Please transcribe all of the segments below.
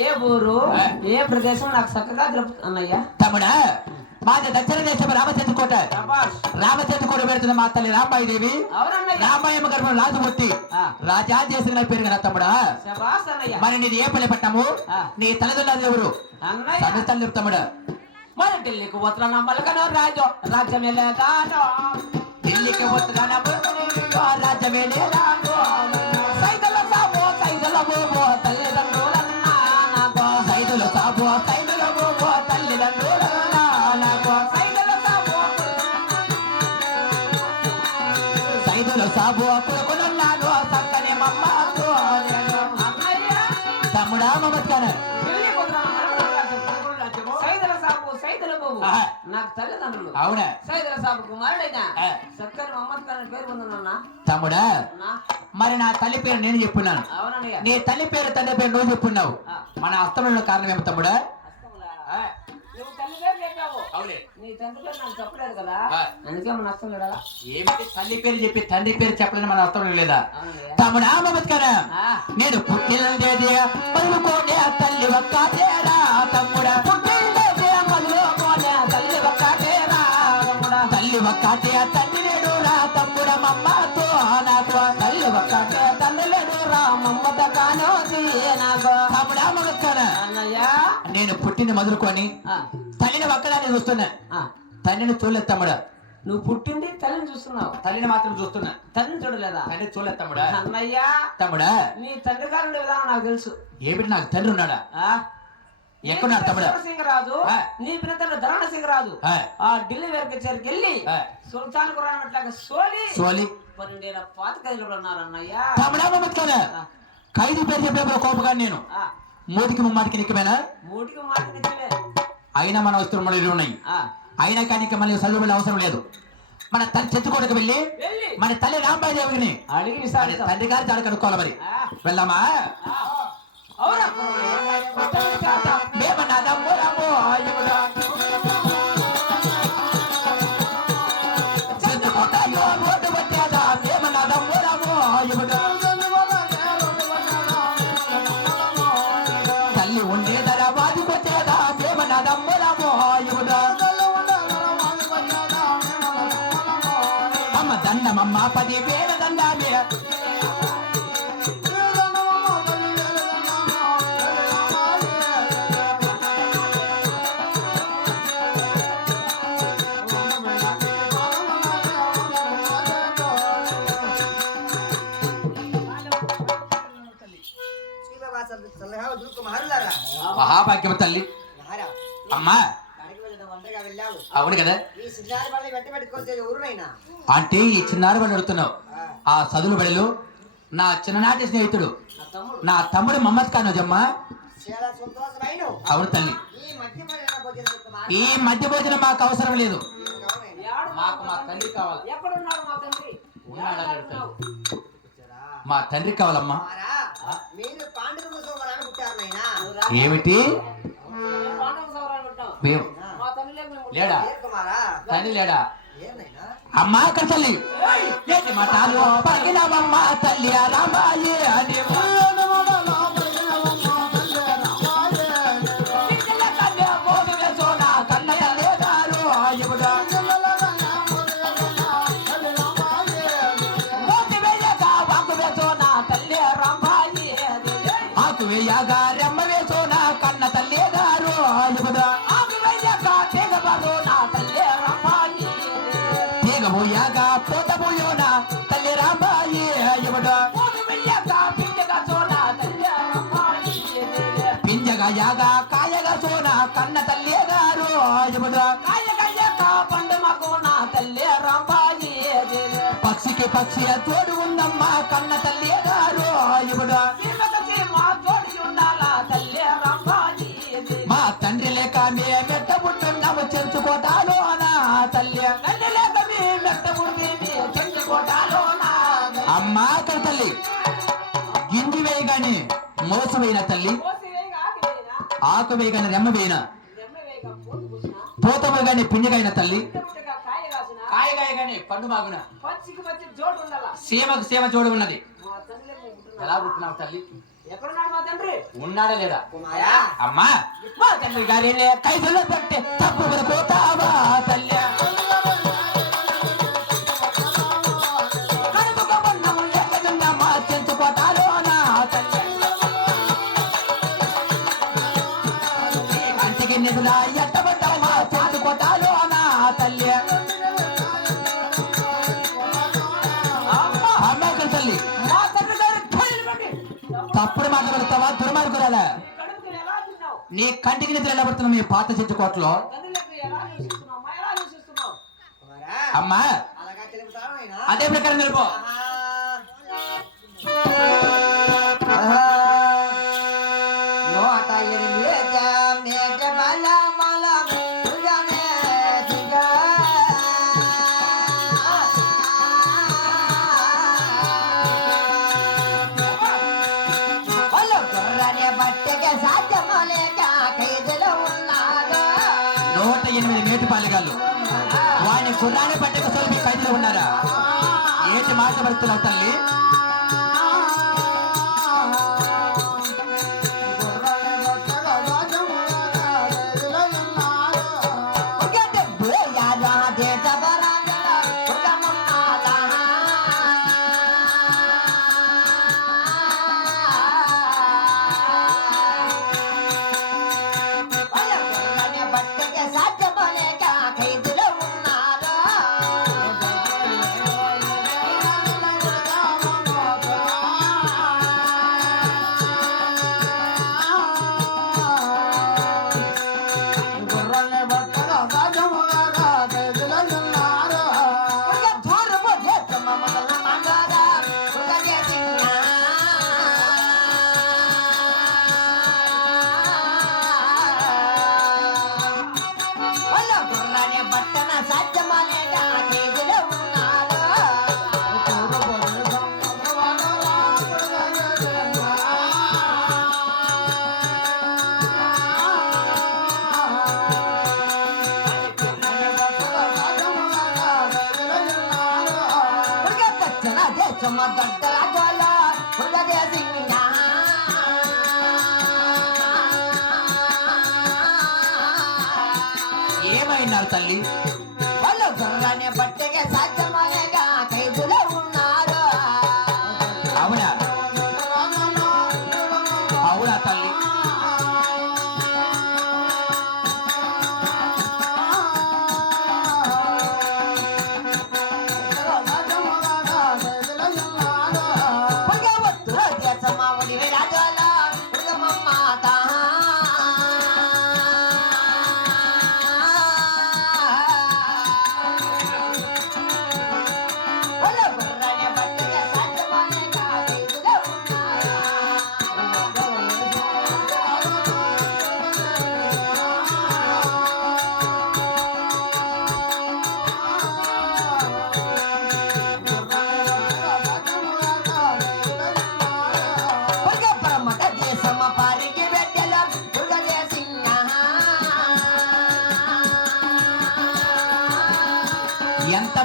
ఏ ఊరు. ఏ ప్రదేశం? నాకు చక్కగా తెలుపు అన్నయ్యా. తమ్ముడా మాది దక్షిణ దేశం రామచంద్ర కోట. రామచంద్ర కోట పెడుతున్న మా తల్లి రాంబాయి దేవి అవునన్నయ్య. రామాయమ్మ గర్భం రాజుమూర్తి. రాజా చేసిన పేరు కదా తమ్ముడా మరి నీది ఏ పల్లె పట్టాము. నీ తల్లిదండ్రులు ఎవరు? తల్లి తల్లి తమ్ముడు. మన ఢిల్లీకి పోతున్న నమ్మలకను రాజు. రాజ్యం వెళ్ళేదాను ఢిల్లీకి వస్తున్న రాజ్యమే రాజు. నాకు తల్లిదండ్రులు అవునా సైదుల సాబు కుమారుడైన ఆ. చక్కని మహమ్మద్ ఖాన్ పేరు ఉందన్న తమ్ముడా మరి నా తల్లి పేరు నేను చెప్పున్నాను. నీ తల్లి పేరు తండ్రి పేరు నువ్వు చెప్పున్నావు. మన అస్తమంలో కారణం ఏమి తమ్ముడా అస్తములా. ఆ. నువ్వు తల్లి పేరు చెప్పావు అవులే నీ తండ్రి పేరు నాకు చెప్పలేదు కదా? ఆ. అందుకే మన నష్టం లేదా ఏమిటి తల్లి పేరు చెప్పి తండ్రి పేరు చెప్పలేని మన అస్తమంలో లేదా. తమ్ముడా మమత్కారా. నేను పుట్టినదేది పలుకోనే తల్లి ఒక్క తేరా తమ్ముడా తల్లి ఒక్కటేరా తమ్ముడా. తల్లి ఒక్కటే తండ్రి లేడు రా. తమ్ముడ మమ్మతో నాకు తల్లి ఒక్కటే తల్లి లేడు రా. మమ్మత కానోసి నాకు తమ్ముడా మమత్కారా అన్నయ్య. నేను పుట్టిన మొదలుకొని తల్లిని ఒక్కదాన్ని చూస్తున్నా. ఆ. తండ్రిని చూడలేదు తమ్ముడా. నువ్వు పుట్టింది తల్లిని చూస్తున్నావు. తల్లిని మాత్రం చూస్తున్నా. తల్లిని చూడలేదా? తండ్రి చూడలేదు తమ్ముడా. అన్నయ్య. తమ్ముడా. నీ తండ్రి గారు ఉండే విధానం నాకు తెలుసు. ఏమిటి నాకు తండ్రి ఉన్నాడా? ఆ? ఎక్కడున్నాడు తమ్ముడా? సింగ్ రాజు. నీ పినతండ్రి ధరణ సింగ్ రాజు ఆ, ఢిల్లీ వరకు చేరికి వెళ్ళి సుల్తాన్ కురాన్ అట్లాగా సోలి. సోలి. పన్నెండేళ్ళ పాత కదిలో ఉన్నారు అన్నయ్య. తమ్ముడా ఆ, ఖైదీ పేరు చెప్పేప్పుడు కోపగా నేను. ఆ, మూతికి ముమ్మాటికి నిక్కమేనా? మూటికి మాట నిచ్చలే. అయినా మన వస్తువులు మన ఉన్నాయి. అయినా కానీ మళ్ళీ వెళ్ళే అవసరం లేదు. మన తల్లి చెత్తుకోటకు వెళ్ళి వెళ్ళి. మన తల్లి రాంబాయి దేవిని అడిగి. తండ్రి గారి తాడు కనుక్కోవాలి మరి? వెళ్దామా? అమ్మ పది వేల దండాలే. మహాభాగ్యం తల్లి. అమ్మా అవును కదా? అంటే ఈ చిన్నారి బడి అడుగుతున్నావు ఆ. చదువుల బడిలో నా చిన్ననాటి స్నేహితుడు. నా తమ్ముడు. నా తమ్ముడు మమ్మద్ ఖాన్ జమ్మ. అవును తల్లి. ఈ మధ్య భోజనం మాకు? అవసరం లేదు. మాకు మా తండ్రి? కావాలి. మా కావాలమ్మా. ఏమిటి? మేము లేడా? తండ్రి లేడా? అమ్మా తల్లి. ఏంటి మాటలు పగినవమ్మ తల్లి రామాయి అని పక్షికి పక్షి తోడు ఉందమ్మా కన్న తల్లి గారు ఆయువుడా. మా తండ్రి లేక మేమెట్ట పుట్టున్నాము చెంచుకోటాలో నా తల్లి తండ్రి లేక మేమెట్ట పుట్టి చెంచుకోటాలోనా. అమ్మా అక్కడ తల్లి గింజి వేయగానే మోస వేయిన తల్లి? ఆకు వేయగానే రెమ్మ వేయిన? పూత వేయగానే పిండిగైన తల్లి? పండు మాగున. పచ్చికి పచ్చి జోడు ఉండాల? సీమకు సీమ చూడు ఉన్నది. ఎలా పుట్టినావు తల్లి? ఎక్కడున్నాడు మా తండ్రి? ఉన్నాడా లేదా? అమ్మా మా తండ్రి గారి పెట్టి తప్పు పోతావా తల్లి? తప్పుడు దుర్మార్గురాలా కడుపుకి ఎలా తిన్నావు నీ కంటికి నిద్ర ఎలా పడుతున్నా మీ పాత నివసిస్తున్నావు కుమారా అమ్మా. అదే ప్రకారం నిలుపు ఉన్నారా? ఏంటి మాట పడుతున్నావు తల్లి? తల్లి.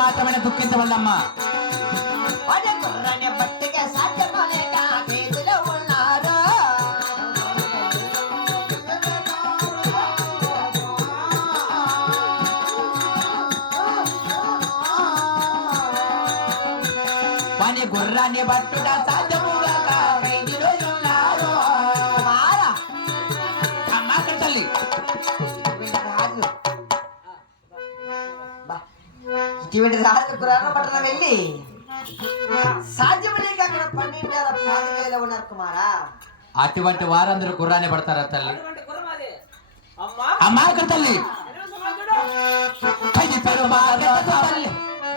ఎంత మాత్రమైన దుఃఖించవల్లమ్మా గుర్రాన్ని పట్టుట సాధ్యం రాజు పురాణ పట్టణం వెళ్ళి సాధ్యం లేక అక్కడ పాతికేళ్ళ ఉన్నారు కుమారా. అటువంటి వారందరూ గుర్రాన్ని పడతారా తల్లి? అమ్మా. అక్కడ తల్లి? ఎన్నో సమాజుడు ఖైదు పేరు మా గెద్ద తల్లి.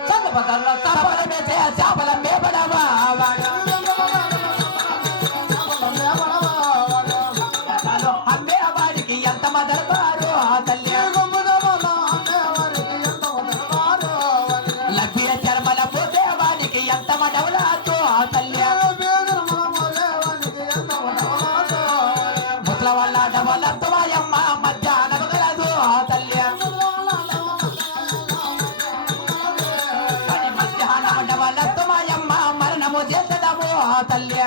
చంద్రపదల్లో చేపల తల్లి.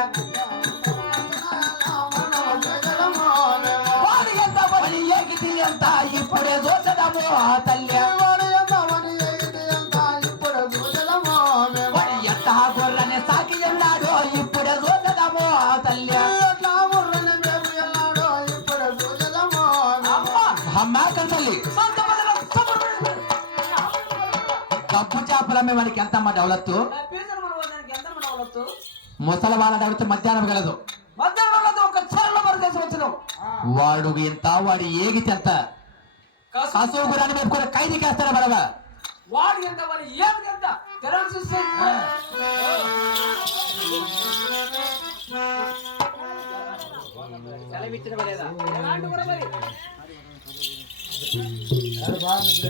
వాడు ఎంత పని ఎగిటి ఎంత ఇప్పుడే దోచడము తల్లి. ఎంత గొర్రెని సాకి ఉన్నాడో ఇప్పుడే దోచడము తల్లి. అమ్మా తల్లి డబ్బు చేపలమ్మే మనకి ఎంతమ్మా డెవలప్? ముసలి వాళ్ళ డెవలత్తు మధ్యాహ్నం గలదు మధ్యాహ్నం ఒక చరణ పరదేశం వచ్చినాం వాడు ఎంత వాడు ఏగితే ఎంత. కసువు గురాన్ని మెప్పుకొని ఖైదీకి వేస్తారా బడవ వాడు ఎంత మరి ఏమి ఎంత? తెరవని చూస్తే ఎలాంటి ఊర మరి? బాగుంది